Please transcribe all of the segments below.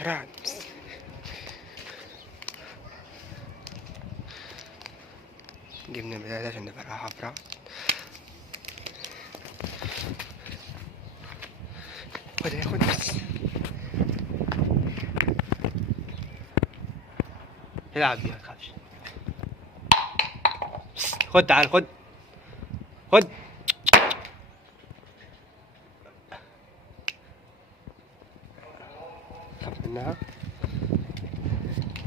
رعد. جبنا البداية عشان نفرحها في رعد. خد بس. العب بيها متخافش. خد تعال خد. خاف منها.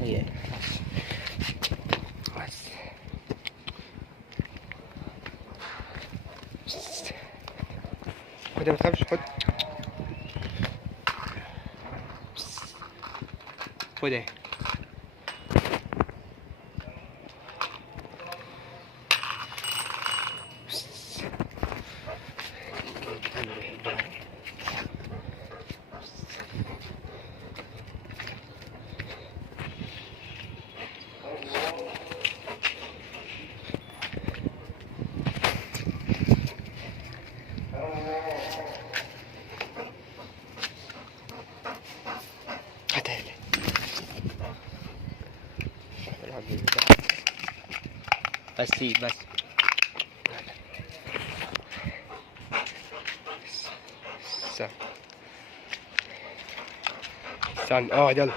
هي بس. خد ما تخافش. خد اهي. بس سيب بس. استنى يلا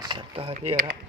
كسرتها ليه يا رأ؟